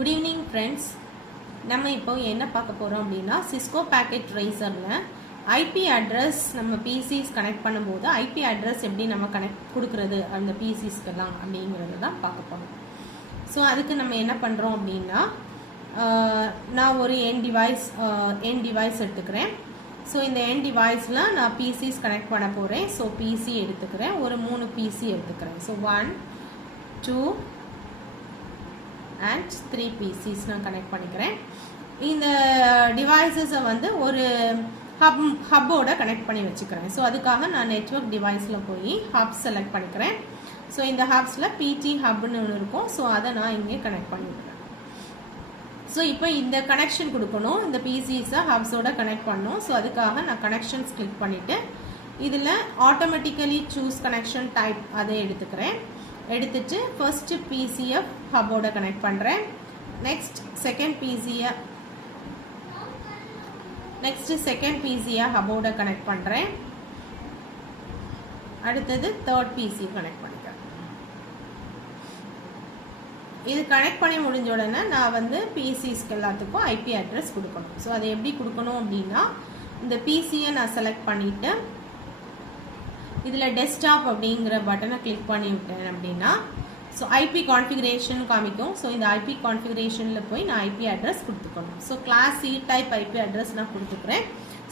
Good evening friends. நம்ம இப்போ என்ன பார்க்க போறோம் அப்படினா Cisco Packet Tracerல IP address நம்ம PCs கனெக்ட் பண்ணும்போது IP address எப்படி நம்ம கனெக்ட் கொடுக்கிறது அந்த PCsக்கெல்லாம் அப்படிங்கறத தான் பார்க்க போறோம். சோ அதுக்கு நம்ம என்ன பண்றோம் அப்படினா நான் ஒரு end device எடுத்துக்கிறேன். சோ இந்த end deviceல நான் PCs கனெக்ட் பண்ண போறேன். சோ PC எடுத்துக்கிறேன். ஒரு 3 PC எடுத்துக்கிறேன். சோ 1 2 and 3 PCs நான் கனெக்ட் பண்ணிக்கிறேன். இந்த டிவைसेस வந்து ஒரு ஹப்போட கனெக்ட் பண்ணி வச்சுக்கிறேன். சோ அதுக்காக நான் நெட்வொர்க் டிவைஸ்ல போய் ஹப் செலக்ட் பண்ணிக்கிறேன். சோ இந்த ஹப்ஸ்ல PT ஹப்னு ஒன்னு இருக்கும். சோ அத நான் இங்கே கனெக்ட் பண்ணிக்கிறேன். சோ இப்போ இந்த கனெக்ஷன் கொடுக்கணும். இந்த PCs ஹப்ஸோட கனெக்ட் பண்ணனும். சோ அதுக்காக நான் கனெக்ஷன்ஸ் கிளிக் பண்ணிட்டு இதுல ஆட்டோமேட்டிக்கலி சூஸ் கனெக்ஷன் டைப் அதை எடுத்துக்கிறேன். எடுத்துட்டு first PCF ஹப்போட கனெக்ட் பண்றேன். next second PCF ஹப்போட கனெக்ட் பண்றேன். அடுத்து third PC கனெக்ட் பண்ணிக்கிறேன். இது கனெக்ட் பண்ணி முடிஞ்ச உடனே நான் வந்து PCஸ்க்கு எல்லாத்துக்கும் IP அட்ரஸ் கொடுக்கணும். சோ அதை எப்படி கொடுக்கணும் அப்படினா இந்த PC-யை நான் செலக்ட் பண்ணிட்டு இதுல டெஸ்க்டாப் அப்படிங்கற பட்டனை கிளிக் பண்ணி விட்டேன் அப்படினா சோ IP கான்ஃபிகரேஷன் காமிக்கும். சோ இந்த IP கான்ஃபிகரேஷன்ல போய் நான் IP அட்ரஸ் கொடுத்துக்கணும். So class C type IP address நான் கொடுத்துக்கிறேன்.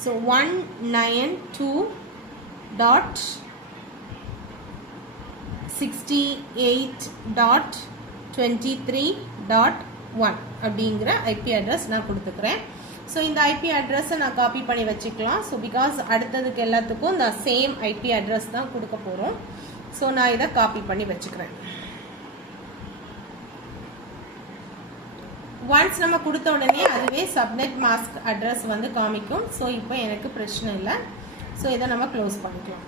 சோ 192.68.23.1 அப்படிங்கற IP அட்ரஸ் நான் கொடுத்துக்கிறேன். So இந்த IP address நான் காப்பி பண்ணி வச்சுக்கலாம். So because அடுத்ததுக்கு எல்லாத்துக்கும் இந்த சேம் IP address தான் கொடுக்க போறோம். So நான் இத காப்பி பண்ணி வச்சுக்கிறேன். once நம்ம கொடுத்த உடனே அதுவே subnet mask address வந்து காமிக்கும். So இப்போ எனக்கு பிரச்சனை இல்ல. So இத நம்ம க்ளோஸ் பண்ணிக்கலாம்.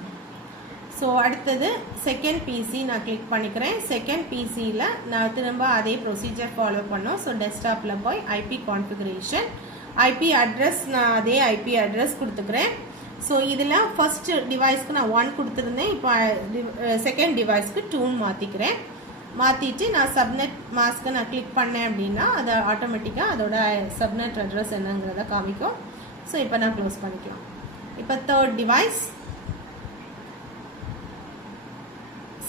So அடுத்தது செகண்ட் PC நான் கிளிக் பண்ணிக்கிறேன். செகண்ட் PC ல நான் திரும்ப அதே ப்ரொசீஜர் ஃபாலோ பண்ணனும். So டெஸ்க்டாப்ல போய் IP configuration IP அட்ரஸ் நான் அதே IP அட்ரஸ் கொடுத்துக்கிறேன். சோ இதுல ஃபர்ஸ்ட் டிவைஸ்க்கு நான் 1 கொடுத்திருந்தேன். இப்போ செகண்ட் டிவைஸ்க்கு 2 மாத்திக்கிறேன். மாத்திட்டு நான் சப்நெட் மாஸ்க் நான் கிளிக் பண்ணேன் அப்படினா அது ஆட்டோமேட்டிக்கா அதோட சப்நெட் அட்ரஸ் என்னங்கறத காமிக்கும். சோ இப்போ நான் க்ளோஸ் பண்ணிக்கலாம். இப்போ third device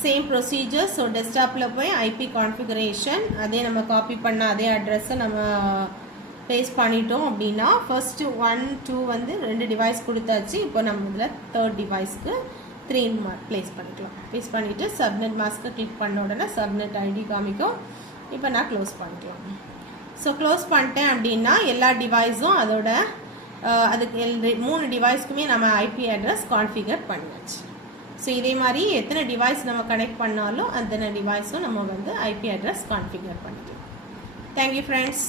same procedure. So டெஸ்க்டாப்ல போய் IP கான்ஃபிகரேஷன் அதே நம்ம காப்பி பண்ண அதே அட்ரஸ் நம்ம பேஸ்ட் பண்ணிட்டோம் அப்படினா ஃபர்ஸ்ட் 1 2 வந்து ரெண்டு டிவைஸ் கொடுத்தாச்சு. இப்போ நம்ம இதுல third டிவைஸ்க்கு 3 ப்ளேஸ் பண்ணிக்கலாம். ப்ளேஸ் பண்ணிட்டு சப்நெட் மாஸ்க் கிளிக் பண்ண உடனே சப்நெட் ஐடி காமிக்கும். இப்போ நான் க்ளோஸ் பண்ணிக்கலாம். சோ க்ளோஸ் பண்ணிட்டேன் அப்படினா எல்லா டிவைஸும் அதோட அதுக்கு 3 டிவைஸ்க்குமே நம்ம IP அட்ரஸ் கான்ஃபிகர் பண்ணியாச்சு. சோ இதே மாதிரி எத்தனை டிவைஸ் நம்ம கனெக்ட் பண்ணாலும் அந்த டிவைஸும் நம்ம வந்து IP அட்ரஸ் கான்ஃபிகர் பண்ணிக்கலாம். Thank you friends.